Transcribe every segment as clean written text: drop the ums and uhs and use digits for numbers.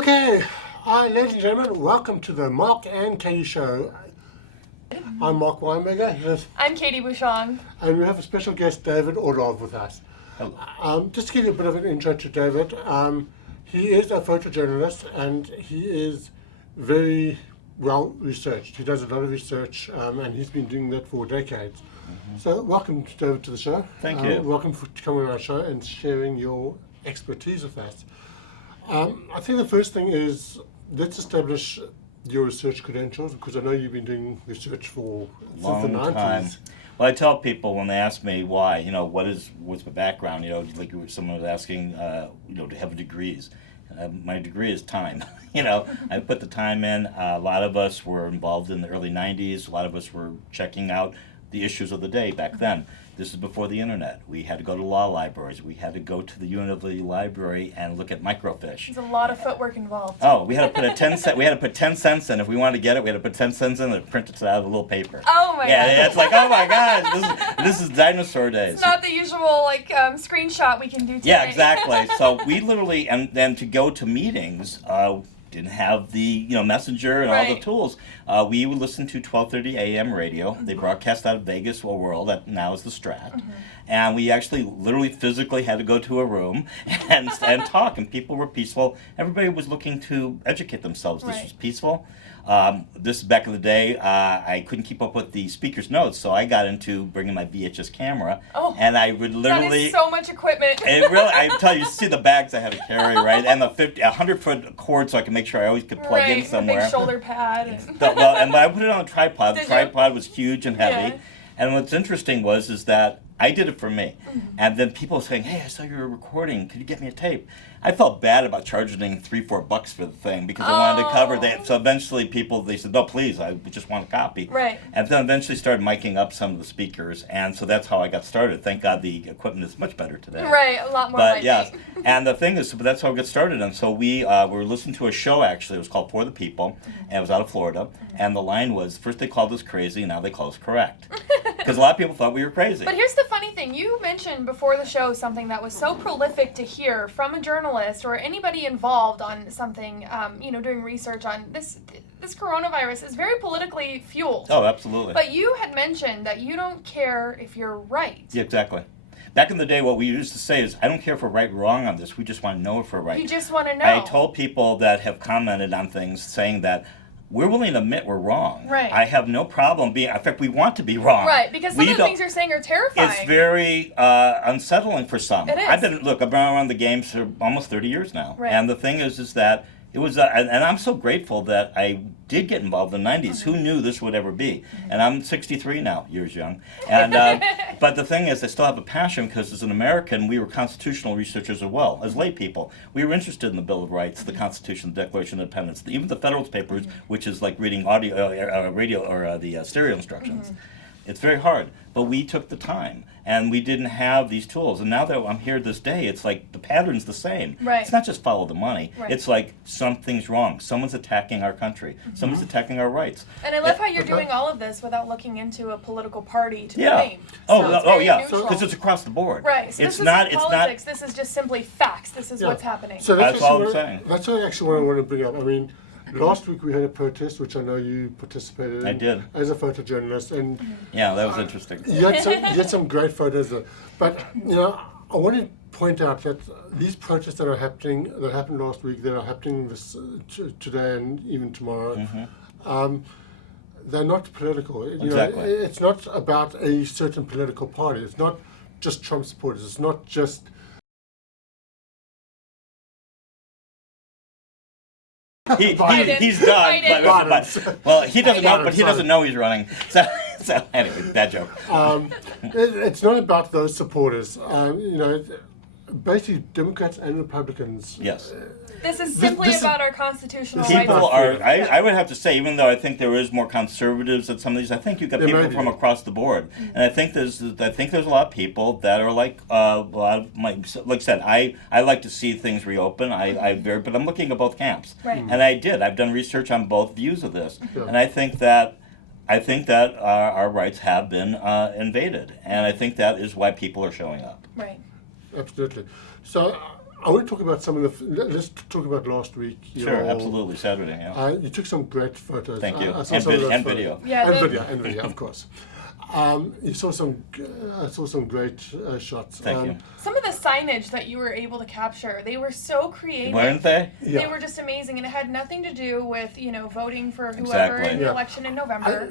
Okay, ladies and gentlemen, welcome to the Mark and Kaiti Show. I'm Mark Weinberger, I'm Katie Bouchon. and we have a special guest, David Orlov, with us. Hello. Just to give you a bit of an intro to David, he is a photojournalist and he is very well researched. He does a lot of research and he's been doing that for decades. So welcome, David, to the show. Thank you. Welcome to coming on our show and sharing your expertise with us. I think the first thing is, let's establish your research credentials, because I know you've been doing research for since the 90s. Time. Well, I tell people when they ask me why, what's my background, like someone was asking, to have degrees. My degree is time. I put the time in. A lot of us were involved in the early 90s. A lot of us were checking out the issues of the day back then. This is before the internet. We had to go to law libraries. We had to go to the University Library and look at microfiche. There's a lot of footwork involved. Oh, we had to put 10 cents. We had to put 10 cents in if we wanted to get it. We had to put 10 cents in and print it out of a little paper. Oh my god. Yeah, it's like, oh my gosh, this is dinosaur days. It's not the usual screenshot we can do today. Yeah, exactly. So we literally, and then to go to meetings, didn't have the messenger and all the Right. tools. We would listen to 12:30 a.m. radio. They broadcast out of Vegas World, that now is the Strat, and we actually literally physically had to go to a room and talk. And people were peaceful. Everybody was looking to educate themselves. This Right. was peaceful. This is back in the day. I couldn't keep up with the speaker's notes, so I got into bringing my VHS camera, Oh, and I would literally. That is so much equipment. It really, I tell you, see the bags I had to carry, right? And the 100-foot cord so I could make sure I always could plug in somewhere. A big shoulder pad. And And I put it on a tripod. The Did you? tripod was huge and heavy. Yeah. And what's interesting is that I did it for me. And then people were saying, hey, I saw you were recording. Could you get me a tape? I felt bad about charging $3-4 for the thing because I wanted to cover that. So eventually they said, no, please, I just want a copy. Right. And then eventually started miking up some of the speakers. And so that's how I got started. Thank God the equipment is much better today. Right, a lot more But lightweight. yes, and the thing is, but that's how we got started. And so we were listening to a show, actually. It was called For the People, and it was out of Florida. And the line was, first they called us crazy, now they call us correct. Because a lot of people thought we were crazy. But here's the funny thing. You mentioned before the show something that was so prolific to hear from a journalist or anybody involved on something, doing research on this coronavirus is very politically fueled. Oh, absolutely. But you had mentioned that you don't care if you're right. Yeah, exactly. Back in the day, what we used to say is, I don't care if we're right or wrong on this. We just want to know if we're right. You just want to know. I told people that have commented on things saying that we're willing to admit we're wrong. Right. I have no problem being, in fact, we want to be wrong. Right, because some of the things you're saying are terrifying. It's very unsettling for some. It is. I've been around the game for almost 30 years now. Right. And the thing is that it was, and I'm so grateful that I did get involved in the 90s. Who knew this would ever be? And I'm 63 now, years young. And but the thing is, I still have a passion because as an American, we were constitutional researchers as well, as lay people. We were interested in the Bill of Rights, the Constitution, the Declaration of Independence, even the Federalist Papers, which is like reading audio, radio, or the stereo instructions. It's very hard, but we took the time, and we didn't have these tools. And now that I'm here this day, it's like the pattern's the same. Right. It's not just follow the money. Right. It's like something's wrong. Someone's attacking our country. Someone's attacking our rights. And I love how you're doing all of this without looking into a political party to Yeah. blame. Oh, So it's oh very yeah, neutral. because it's across the board. Right. So it's this not. isn't It's politics. This is just simply facts. This is Yeah. what's happening. So That's all I'm actually saying. That's actually what I want to bring up. I mean, last week we had a protest, which I know you participated in. I did. As a photojournalist, and Yeah, that was interesting. you had some great photos there. But I want to point out that these protests that happened last week, that are happening today and even tomorrow, they're not political. Exactly. It's not about a certain political party. It's not just Trump supporters. It's not just. He's Biden. done, Biden. well, he doesn't know, Biden, but he sorry. doesn't know he's running. So anyway, bad joke. It's not about those supporters. Basically, Democrats and Republicans. Yes. This is simply this is- about our constitutional People rights. are, I would have to say, even though I think there is more conservatives at some of these, I think you've got There people may be. from across the board. And I think there's a lot of people that are like, a lot of like I said, I like to see things reopen. But I'm looking at both camps. Right. And I've done research on both views of this. Yeah. And I think that our rights have been invaded. And I think that is why people are showing up. Right. Absolutely. So I want to talk about some of let's talk about last week. Sure, absolutely, Saturday, yeah. You took some great photos. Thank you. I saw And, some of those and photos. video. Yeah, And video, of course. You saw some. I saw some great shots. Thank you. some of the signage that you were able to capture, they were so creative. Weren't they? Yeah. They were just amazing, and it had nothing to do with, voting for whoever Exactly. in the Yeah. election in November.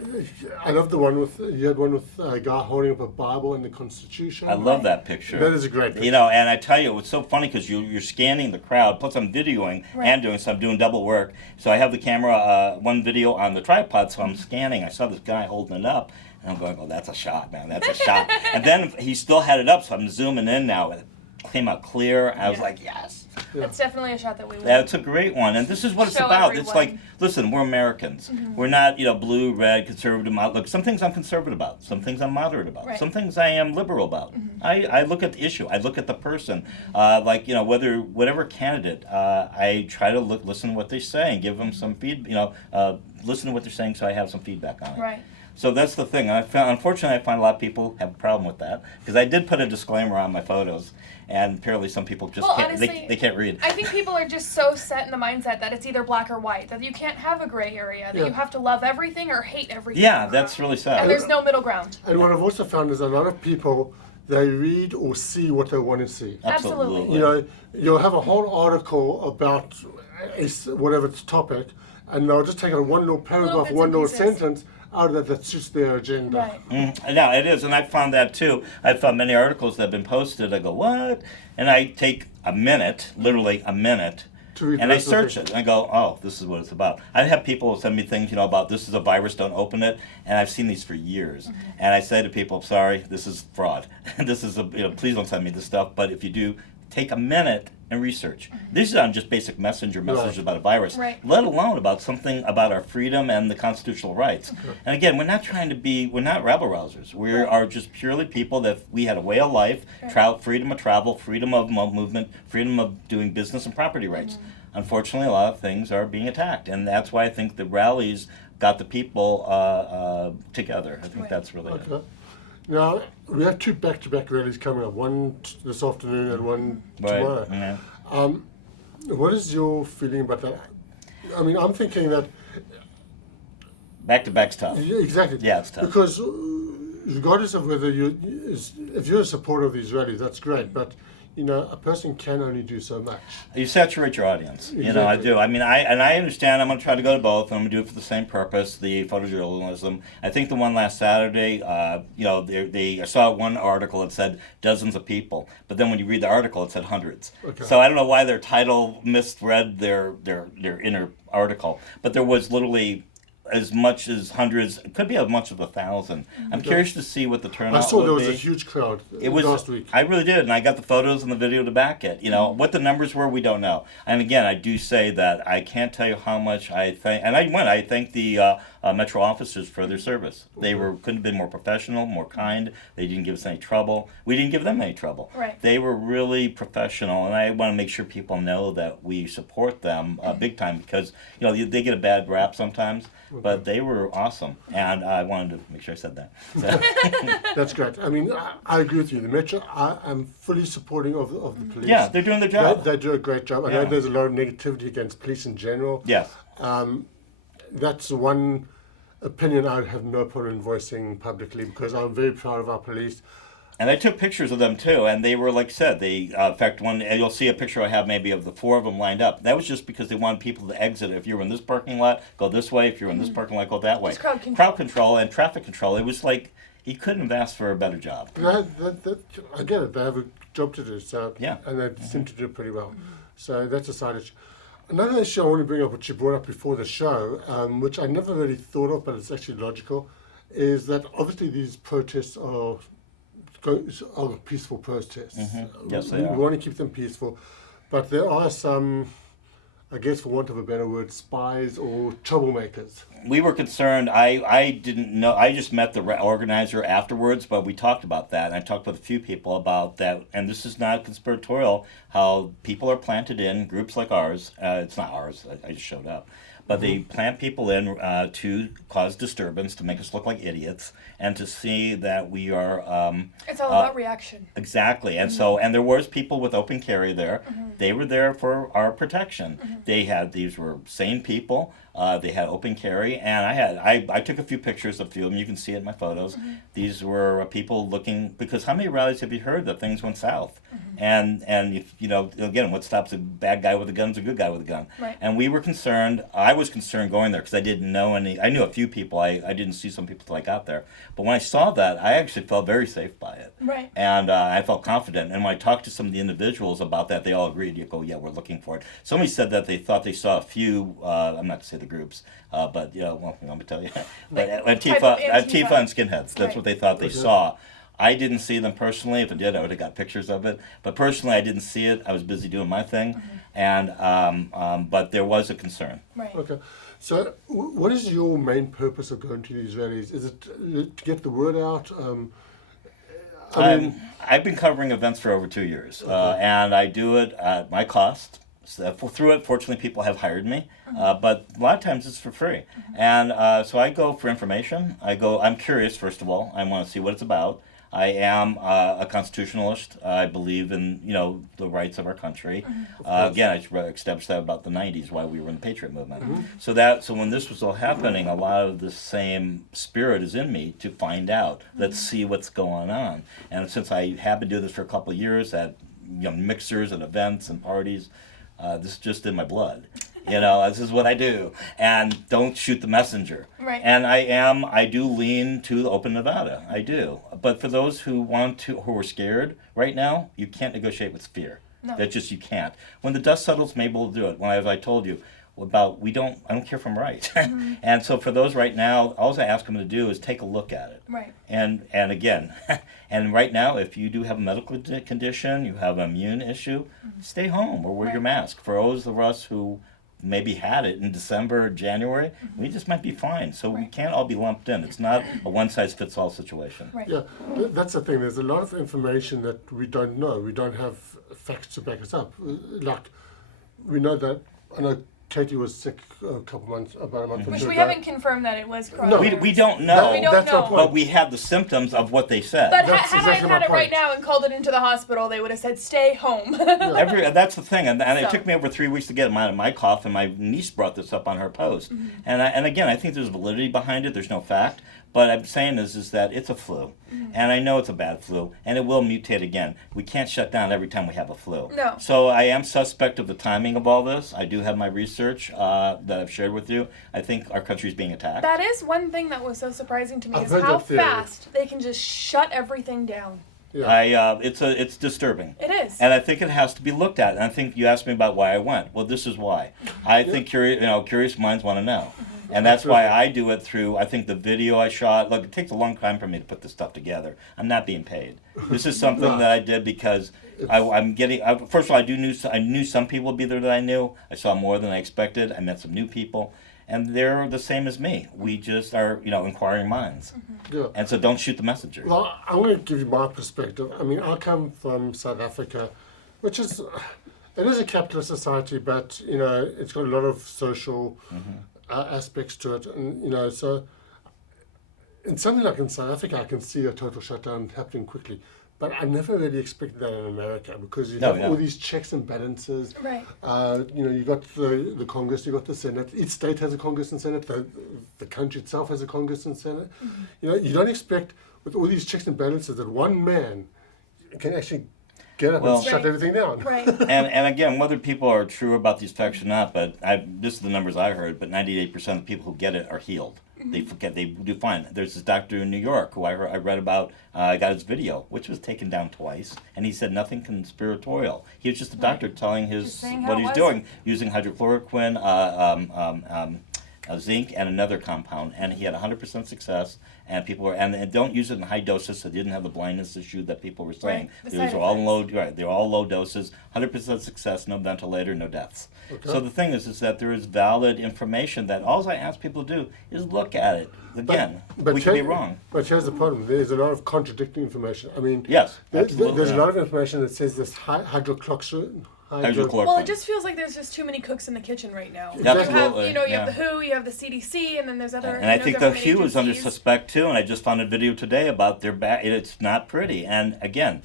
I love the one with you had one with a guy holding up a Bible and the Constitution. I love that picture. That is a great picture. And I tell you, it's so funny because you're scanning the crowd, plus I'm videoing Right. and doing, so I'm doing double work. So I have the camera, one video on the tripod, so I'm scanning. I saw this guy holding it up, and I'm going, oh, that's a shot, man, that's a shot. And then he still had it up, so I'm zooming in now, and it came out clear. I was Yeah. like, yes. That's definitely a shot that we want. That's a great one, and this is what it's Show about. It's like, everyone. listen, we're Americans. We're not, blue, red, conservative outlook. Some things I'm conservative about. Some things I'm moderate about. Right. Some things I am liberal about. I look at the issue. I look at the person. Whatever candidate, I try to listen to what they say and give them some feedback. Listen to what they're saying, so I have some feedback on it. Right. So that's the thing. Unfortunately, I find a lot of people have a problem with that because I did put a disclaimer on my photos, and apparently some people just Well, can't. honestly, they can't read. I think people are just so set in the mindset that it's either black or white, that you can't have a gray area, that Yeah. you have to love everything or hate everything. Yeah, that's really sad. And there's no middle ground. And what I've also found is a lot of people, they read or see what they want to see. Absolutely. You'll have a whole article about whatever its topic, and they'll just take out one little paragraph, bits one and little pieces. sentence out of that suits their agenda. Right. Yeah, it is, and I found that too. I found many articles that have been posted. I go, what? And I take a minute, literally a minute, To read and the I rest of the search thing. it, and I go, oh, this is what it's about. I have people send me things, about this is a virus, don't open it, and I've seen these for years. And I say to people, sorry, this is fraud. This is please don't send me this stuff. But if you do, take a minute and research. This is on just basic messenger messages Right. about a virus, Right. let alone about something about our freedom and the constitutional rights. And again, we're not trying to we're not rabble rousers. We Right. are just purely people that we had a way of life, Right. freedom of travel, freedom of movement, freedom of doing business and property rights. Unfortunately, a lot of things are being attacked, and that's why I think the rallies got the people together. I think Right. that's really it. Okay. Now, we have two back-to-back rallies coming up, one this afternoon and one tomorrow. Yeah. What is your feeling about that? I mean, I'm thinking that Back to back's tough. yeah, exactly. Yeah, it's tough. Because regardless of whether if you're a supporter of these rallies, that's great. But a person can only do so much. You saturate your audience. I Exactly. do. I mean, I understand. I'm going to try to go to both, and I'm going to do it for the same purpose, the photojournalism. I think the one last Saturday, I saw one article that said dozens of people, but then when you read the article, it said hundreds. Okay. So I don't know why their title misread their inner article, but there was literally as much as hundreds. It could be as much as 1,000. I'm curious to see what the turnout I saw there would was be. a huge crowd It was last week. I really did, and I got the photos and the video to back it. What the numbers were, we don't know. And again, I do say that I can't tell you how much I thank. And I thank the Metro officers for their service. They couldn't have been more professional, more kind. They didn't give us any trouble. We didn't give them any trouble. Right. They were really professional, and I want to make sure people know that we support them big time because they get a bad rap sometimes, but they were awesome, and I wanted to make sure I said that. So. That's great. I mean, I agree with you. The Metro, I am fully supporting of the police. Yeah, they're doing their job. They do a great job. I Yeah. know there's a lot of negativity against police in general. Yes. That's one opinion I have no problem voicing publicly because I'm very proud of our police. And I took pictures of them too, and they were, like I said, in fact, you'll see a picture I have maybe of the 4 of them lined up. That was just because they wanted people to exit. If you're in this parking lot, go this way. If you're in this parking lot, go that way. Just crowd control. Crowd control and traffic control. It was like, he couldn't have asked for a better job. I get it. They have a job to do. So Yeah. and they seem to do it pretty well. So that's a side issue. Another issue I want to bring up, which you brought up before the show, which I never really thought of, but it's actually logical, is that obviously these protests are peaceful protests. Yes, they we are. want to keep them peaceful, but there are some, I guess for want of a better word, spies or troublemakers. We were concerned. I didn't know. I just met the organizer afterwards, but we talked about that. And I talked with a few people about that. And this is not conspiratorial, how people are planted in groups like ours. It's not ours. I just showed up. but they plant people in to cause disturbance, to make us look like idiots, and to see that we are. It's all about reaction. Exactly, and and there was people with open carry there. They were there for our protection. These were sane people. They had open carry, and I took a few pictures of a few of them. You can see it in my photos. These were people looking, because how many rallies have you heard that things went south? And if, again, what stops a bad guy with a gun is a good guy with a gun. Right. And we were concerned. I was concerned going there because I didn't know any. I knew a few people. I didn't see some people till I got there. But when I saw that, I actually felt very safe by it. Right. And I felt confident. And when I talked to some of the individuals about that, they all agreed. You go, yeah, we're looking for it. Somebody said that they thought they saw a few. I'm not to say the groups, but well, I'm gonna tell you. But Antifa and skinheads. That's what they thought they saw. I didn't see them personally. If I did, I would have got pictures of it. But personally, I didn't see it. I was busy doing my thing, and but there was a concern. Right. Okay. So, what is your main purpose of going to these rallies? Is it to get the word out? I've been covering events for over 2 years, and I do it at my cost. So through it, fortunately, people have hired me, but a lot of times it's for free. And so I go for information. I'm curious, first of all. I want to see what it's about. I am a constitutionalist. I believe in the rights of our country. Again, I established that about the 90s, why we were in the Patriot movement. So when this was all happening, a lot of the same spirit is in me to find out. Let's see what's going on. And since I have been doing this for a couple of years at mixers and events and parties, this is just in my blood. This is what I do. And don't shoot the messenger. Right. And I do lean to open Nevada. I do. But for those who are scared right now, you can't negotiate with fear. No. That just, you can't. When the dust settles, maybe we'll do it. As I told you, I don't care if I'm right. And so for those right now, all I ask them to do is take a look at it. Right. And again, and right now, if you do have a medical condition, you have an immune issue, stay home or wear your mask. For those of us who maybe had it in December or January, we just might be fine. So we can't all be lumped in. It's not a one-size-fits-all situation. Right. Yeah, that's the thing. There's a lot of information that we don't know. We don't have facts to back us up. Like, we know that, I know Katie was sick about a month or Which two we ago. haven't confirmed that it was coronavirus. No. We don't know, We don't That's know. my point. but we have the symptoms of what they said. But That's had exactly I my had it right point. now and called it into the hospital, they would have said, stay home. That's the thing, and it So. took me over 3 weeks to get my cough, and my niece brought this up on her post. And again, I think there's validity behind it. There's no fact, but I'm saying is that it's a flu, and I know it's a bad flu, and it will mutate again. We can't shut down every time we have a flu. No. So I am suspect of the timing of all this. I do have my research that I've shared with you. I think our country's being attacked. That is one thing that was so surprising to me, I've is heard how that theory. fast they can just shut everything down. Yeah. It's disturbing. It is. And I think it has to be looked at. And I think you asked me about why I went. Well, this is why. I think curious minds want to know. And that's why I do it through, I think the video I shot, look, it takes a long time for me to put this stuff together. I'm not being paid. This is something that I did because I'm getting, first of all, I knew some people would be there that I knew. I saw more than I expected. I met some new people. And they're the same as me. We just are, inquiring minds. Yeah. And so don't shoot the messenger. Well, I'm going to give you my perspective. I mean, I come from South Africa, which is, it is a capitalist society, but, it's got a lot of social aspects to it. And, so in something like in South Africa, I can see a total shutdown happening quickly. But I never really expected that in America because you have all these checks and balances. Right. You got the Congress, you got the Senate. Each state has a Congress and Senate. The country itself has a Congress and Senate. You don't expect with all these checks and balances that one man can actually get up and shut everything down. Right. And again, whether people are true about these facts or not, but this is the numbers I heard, but 98% of the people who get it are healed. They do fine. There's this doctor in New York who I read about, got his video, which was taken down twice, and he said nothing conspiratorial. He was just a doctor telling what he's doing, using hydrochloroquine, zinc, and another compound, and he had 100% success. And people were, and don't use it in high doses, so they didn't have the blindness issue that people were saying. Right. These were all low, they're all low doses, 100% success, no ventilator, no deaths. Okay. So the thing is that there is valid information that all I ask people to do is look at it. Again, we can be wrong. But here's the problem. There's a lot of contradicting information. I mean, Yes, there's absolutely. a lot of information that says this Hydrochloroquine. Well, it just feels like there's just too many cooks in the kitchen right now. Absolutely, You have, you yeah. have the WHO, you have the CDC, and then there's other. And I think the government WHO is under agencies. suspect too. And I just found a video today about their back. It's not pretty. And again,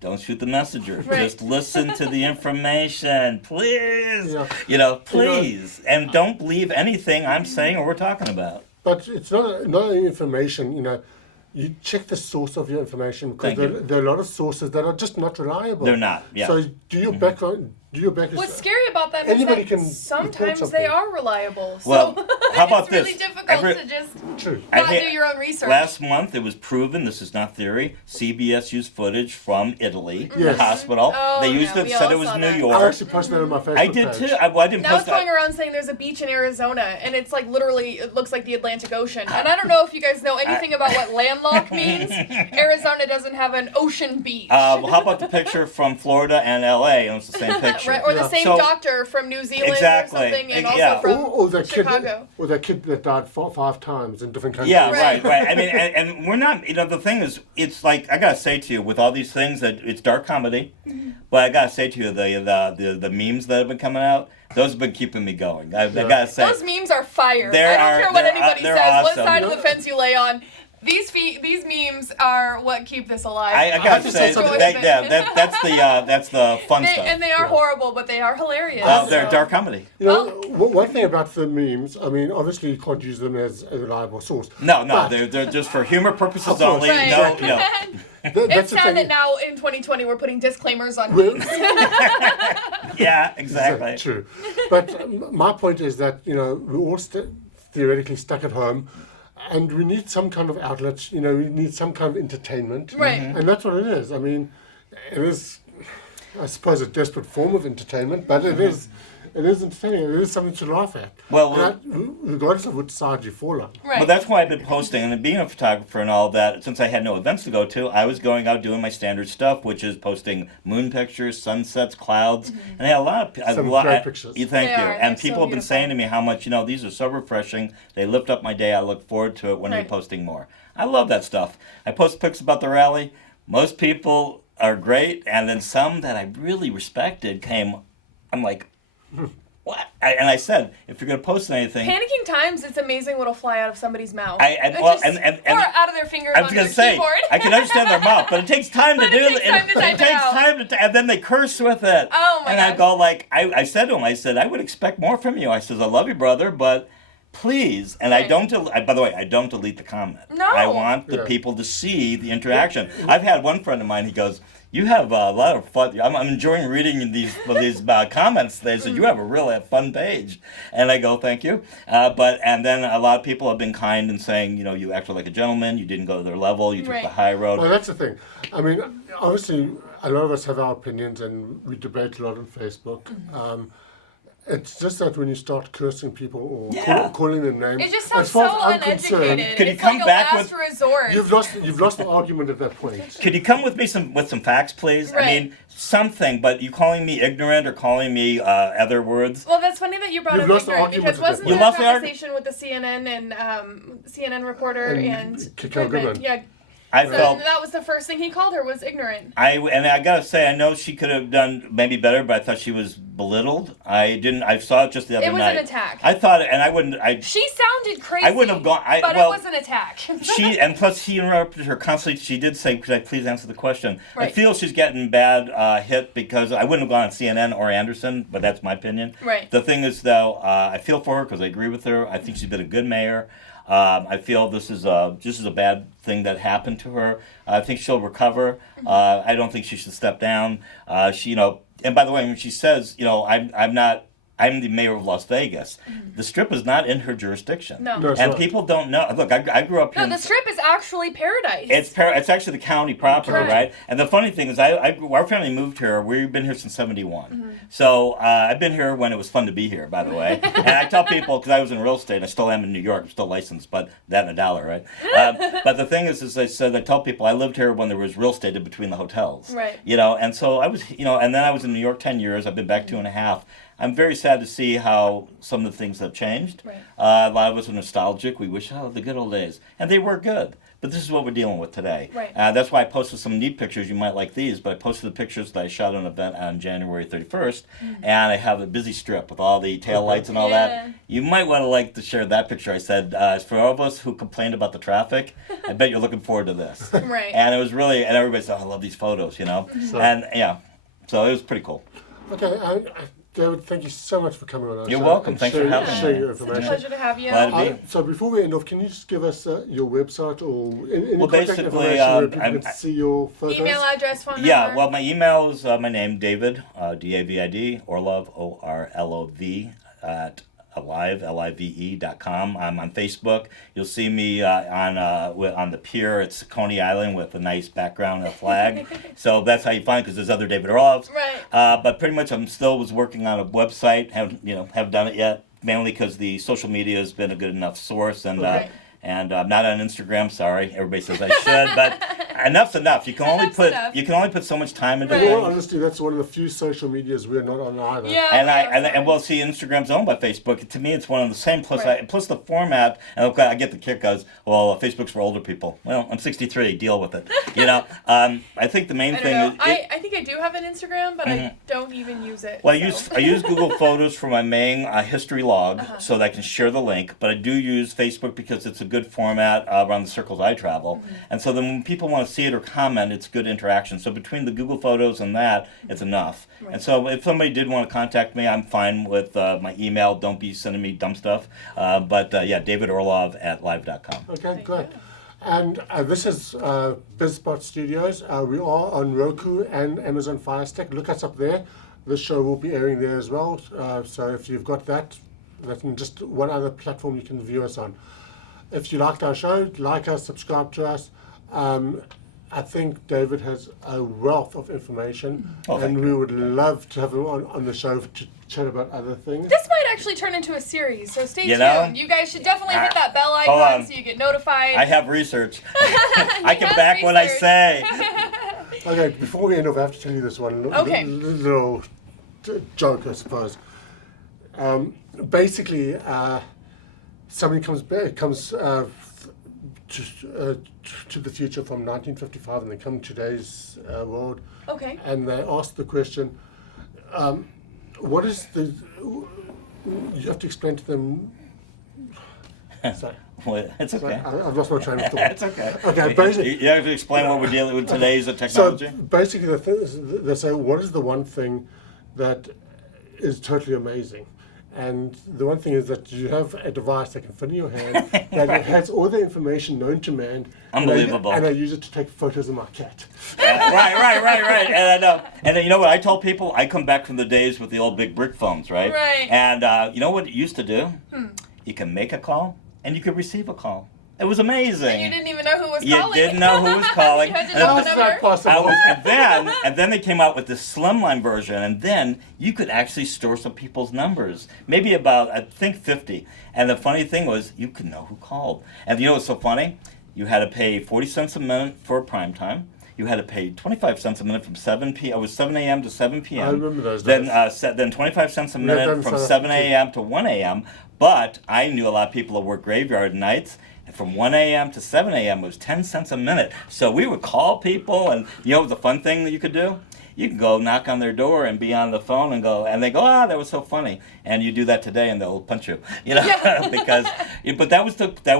don't shoot the messenger. Right. Just listen to the information, please. Yeah. Please, and don't believe anything I'm saying or we're talking about. But it's not only information, you check the source of your information, because Thank you. there are a lot of sources that are just not reliable. They're not. Yeah. So do your background. What's scary about them Anybody is can that report sometimes something. they are reliable. Well, So how about it's really this? difficult to just True. I not do think your own research. Last month, it was proven, this is not theory, CBS used footage from Italy, Yes. the hospital. Oh, they used yeah, it, we said all it was saw New that. I York. actually posted that on my Facebook I did page. too. I didn't That was post going that. around saying there's a beach in Arizona, and it's like literally, it looks like the Atlantic Ocean. And I don't know if you guys know anything about what landlocked means. Arizona doesn't have an ocean beach. Well, how about the picture from Florida and LA? And it's the same picture. Right, or the Yeah. same So- doctor from New Zealand Exactly. or something, and Yeah. also from Or that Chicago. kid, or that kid that died 5 times in different countries. Yeah, Right. right. I mean, and we're not, the thing is, it's like, I gotta say to you, with all these things, that it's dark comedy, but I gotta say to you, the memes that have been coming out, those have been keeping me going. I gotta say. Those memes are fire. There I don't are- care what they're- anybody they're says, what awesome. side of the fence you lay on. These memes are what keep this alive. I have gotta to say, say something. that's the fun stuff. And they are horrible, but they are hilarious. They're so- dark comedy. One thing about the memes, I mean, obviously you can't use them as a reliable source. No, But they're just for humor purposes Of course. only. Right. No. that's It's the sad thing. that now in 2020 we're putting disclaimers on Well, memes. Yeah, exactly. True. But my point is that, we're all theoretically stuck at home, and we need some kind of outlet, we need some kind of entertainment. Right. And that's what it is. I mean, it is, I suppose, a desperate form of entertainment, but it is entertaining. It is something to laugh at. Well, regardless of which side you fall on. Right. Well, that's why I've been posting, and being a photographer and all that, since I had no events to go to, I was going out doing my standard stuff, which is posting moon pictures, sunsets, clouds, and I had a lot of... Some great pictures. Thank They you. are. And They're people so have been beautiful. saying to me how much, these are so refreshing. They lift up my day. I look forward to it when you're Right. posting more. I love that stuff. I post pics about the rally. Most people are great, and then some that I really respected came... I'm like... What? And I said, if you're going to post anything... Panicking times, it's amazing what'll fly out of somebody's mouth. and or out of their fingers I was on going their to say, keyboard. I can understand their mouth, but it takes time to But do it takes time to type it out. and then they curse with it. Oh, my And I gosh. go like, I said to him, I said, I would expect more from you. I says, I love you, brother, but please. And I Right. don't, by the way, I don't delete the comment. No. I want the Yeah. people to see the interaction. I've had one friend of mine, he goes, you have a lot of fun. I'm enjoying reading these comments. They said, you have a really fun page. And I go, thank you. And then a lot of people have been kind and saying, you acted like a gentleman. You didn't go to their level. You took Right. the high road. Well, that's the thing. I mean, obviously, a lot of us have our opinions, and we debate a lot on Facebook. It's just that when you start cursing people or Yeah. calling them names, It just sounds as far so as I'm concerned, uneducated. Could you It's come like a back last resort. you've lost the argument at that point. Could you come with me with some facts, please? Right. I mean, something, but you calling me ignorant or calling me other words? Well, that's funny that you brought You've up lost the ignorant, argument because at that wasn't point. there a You lost the argu- conversation with the CNN and CNN reporter And and Kiko Goodman. Yeah, I so felt. that was the first thing he called her was ignorant. And I gotta say, I know she could have done maybe better, but I thought she was belittled. I didn't. I saw it just the other It was night. an attack. I thought, and I wouldn't. She sounded crazy. I wouldn't have gone. but well, it was an attack. and plus he interrupted her constantly. She did say, "Could I please answer the question?" I Right. feel she's getting bad hit because I wouldn't have gone on CNN or Anderson, but that's my opinion. Right. The thing is, though, I feel for her because I agree with her. I think she's been a good mayor. I feel this is a bad thing that happened to her. I think she'll recover. I don't think she should step down. And by the way, when she says, I'm the mayor of Las Vegas. The Strip is not in her jurisdiction. No. No, it's And not. people don't know. Look, I grew up here. No, the Strip is actually paradise. It's actually the county property, Correct. right? And the funny thing is, our family moved here. We've been here since '71. So I've been here when it was fun to be here, by the way. And I tell people, because I was in real estate, I still am in New York, I'm still licensed, but that and $1, right? But the thing is I tell people I lived here when there was real estate in between the hotels. Right. And so I was, and then I was in New York 10 years. I've been back 2.5. I'm very sad to see how some of the things have changed. Right. A lot of us are nostalgic. We wish, the good old days. And they were good. but this is what we're dealing with today. Right. That's why I posted some neat pictures. You might like these, but I posted the pictures that I shot at an event on January 31st, and I have a busy strip with all the taillights and all that. You might want to like to share that picture. I said, for all of us who complained about the traffic, I bet you're looking forward to this. Right. And it was really, and everybody said, oh, I love these photos, you know? Sure. And yeah, so it was pretty cool. Okay, David, thank you so much for coming on our show. You're welcome. and Thanks for sharing- having me. sharing your It's a information. pleasure to have you. Glad to be. So before we end off, can you just give us your website or any Well, contact basically, information where people I'm- can see your photos? Email address, phone Yeah, number. well, my email is my name, David, D-A-V-I-D, Orlov, O-R-L-O-V, at alive.com. I'm on Facebook. You'll see me on the pier at Coney Island with a nice background and a flag. So that's how you find, because there's other David Orlovs. Right. But pretty much I'm still working on a website. Haven't done it yet, mainly because the social media has been a good enough source. And Right. and I'm not on Instagram. Sorry, everybody says I should, but enough's enough. You can only Enough's put so much time into Right. things. Well, honestly, that's one of the few social medias we're not on either. Yeah. And we I are and, sorry. and we'll see Instagram's owned by Facebook. To me, it's one of the same. Plus, Right. plus the format. And okay, I get the kick as well. Facebook's for older people. Well, I'm 63. Deal with it. You know. I think the main I don't thing know. is. I think I do have an Instagram, but I don't even use it. Well, so. I use Google Photos for my main history log, so that I can share the link. But I do use Facebook because it's a good format around the circles I travel, and so then when people want to see it or comment, it's good interaction. So between the Google Photos and that, it's enough. Right. And so if somebody did want to contact me, I'm fine with my email. Don't be sending me dumb stuff. But yeah, David Orlov at live.com. Okay, great. And this is BizSpot Studios. We are on Roku and Amazon Fire Stick. Look us up there. This show will be airing there as well. So if you've got that, that's just one other platform you can view us on. If you liked our show, like us, subscribe to us. I think David has a wealth of information, and we would love to have him on the show to chat about other things. This might actually turn into a series, so stay You know? tuned. You guys should definitely hit that bell Hold icon on. so you get notified. I have research. I can has back what I research. say. Okay, before we end off, I have to tell you this one Okay. little joke, I suppose. Basically, somebody comes to the future from 1955, and they come to today's world, Okay. and they ask the question, what is the... You have to explain to them... Sorry. Well, it's okay. I've lost my train of thought. It's okay. Okay, basically... You have to explain what we're dealing with today's So technology. basically, the thing is, they say, what is the one thing that is totally amazing? And the one thing is that you have a device that can fit in your hand, that has all the information known to man. Unbelievable. And I use it to take photos of my cat. Right. And I know. And then, you know what I tell people? I come back from the days with the old big brick phones, right? Right. And you know what it used to do? You can make a call and you could receive a call. It was amazing. And you didn't even know who was You calling. didn't know who was calling. You had to And know How the is number. that possible? and then they came out with this slimline version, and then you could actually store some people's numbers, maybe about I think 50. And the funny thing was, you could know who called. And you know what's so funny? You had to pay 40 cents a minute for prime time. You had to pay 25 cents a minute from 7 p.m. It was 7 a.m. to 7 p.m. I remember those Then days. then 25 cents a We had that minute in from South 7 Africa too. a.m. to 1 a.m. But I knew a lot of people that work graveyard nights. And from 1 a.m. to 7 a.m. it was 10 cents a minute. So we would call people, and you know the fun thing that you could do? You can go knock on their door and be on the phone and they go, that was so funny. And you do that today and they'll punch you, you know, Yeah. but that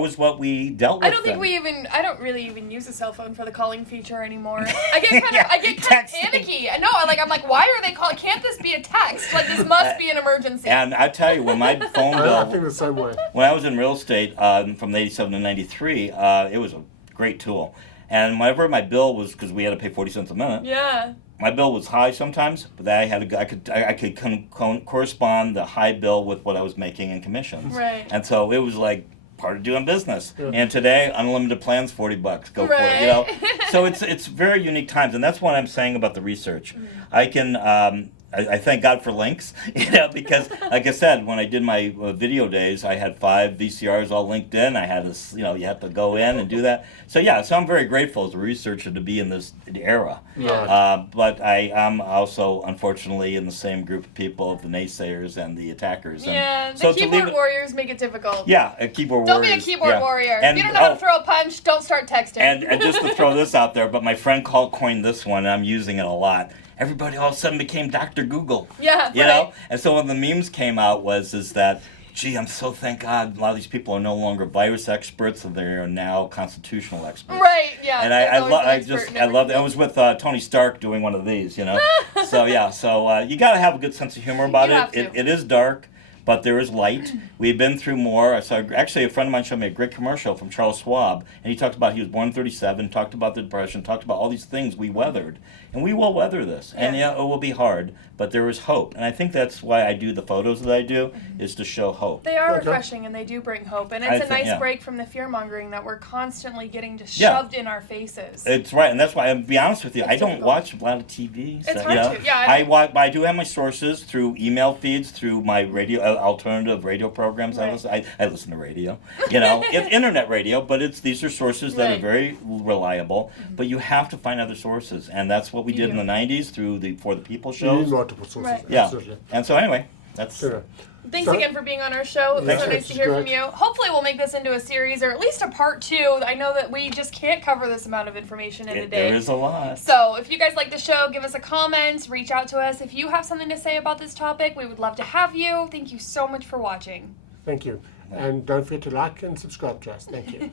was what we dealt with. I don't think then. I don't really even use a cell phone for the calling feature anymore. I get kind of Texting. panicky. I know, I'm like, why are they calling? Can't this be a text? Like, this must be an emergency. And I tell you, when my phone I think bill, the same way. when I was in real estate from 87 to 93, it was a great tool. And whenever my bill was, because we had to pay 40 cents a minute, Yeah. my bill was high sometimes, but I could correspond the high bill with what I was making in commissions. Right. And so it was like part of doing business. And today, unlimited plans, $40. Go for it. You know. Right. So it's very unique times, and that's what I'm saying about the research. I can I thank God for links, because like I said, when I did my video days, I had 5 VCRs all linked in. I had this, you have to go in and do that. So so I'm very grateful as a researcher to be in this era. Right. But I am also, unfortunately, in the same group of people, the naysayers and the attackers. And Yeah, the so keyboard warriors make it difficult. Yeah, a keyboard Don't warrior. be a keyboard warrior. And, if you don't know how to throw a punch, don't start texting. And just to throw this out there, but my friend coined this one, and I'm using it a lot. Everybody all of a sudden became Dr. Google. Yeah, you know? And so when the memes came out is that, gee, I'm so thank God a lot of these people are no longer virus experts, and they are now constitutional experts. Right, yeah. And I love it. I was with Tony Stark doing one of these, So you got to have a good sense of humor about it. It is dark, but there is light. We've been through more. So actually, a friend of mine showed me a great commercial from Charles Schwab, and he talked about he was born in 1937, talked about the Depression, talked about all these things we weathered. And we will weather this. And it will be hard, but there is hope. And I think that's why I do the photos that I do, is to show hope. They are refreshing, and they do bring hope. And it's a nice break from the fear-mongering that we're constantly getting just shoved in our faces. It's right, and that's why, to be honest with you, I don't watch a lot of TV. It's hard to, yeah. I do have my sources through email feeds, through my radio, alternative radio programs. Right. I listen to radio, it's internet radio, but these are sources that are very reliable. But you have to find other sources, and that's what we did in the 90s through the For the People shows. You need multiple sources. Right. Yeah. Absolutely. And so anyway, that's... Sure. Thanks again for being on our show. It was so nice to hear from you. Hopefully we'll make this into a series, or at least a part 2. I know that we just can't cover this amount of information in a day. There is a lot. So if you guys like the show, give us a comment, reach out to us. If you have something to say about this topic, we would love to have you. Thank you so much for watching. Thank you. And don't forget to like and subscribe to us. Thank you.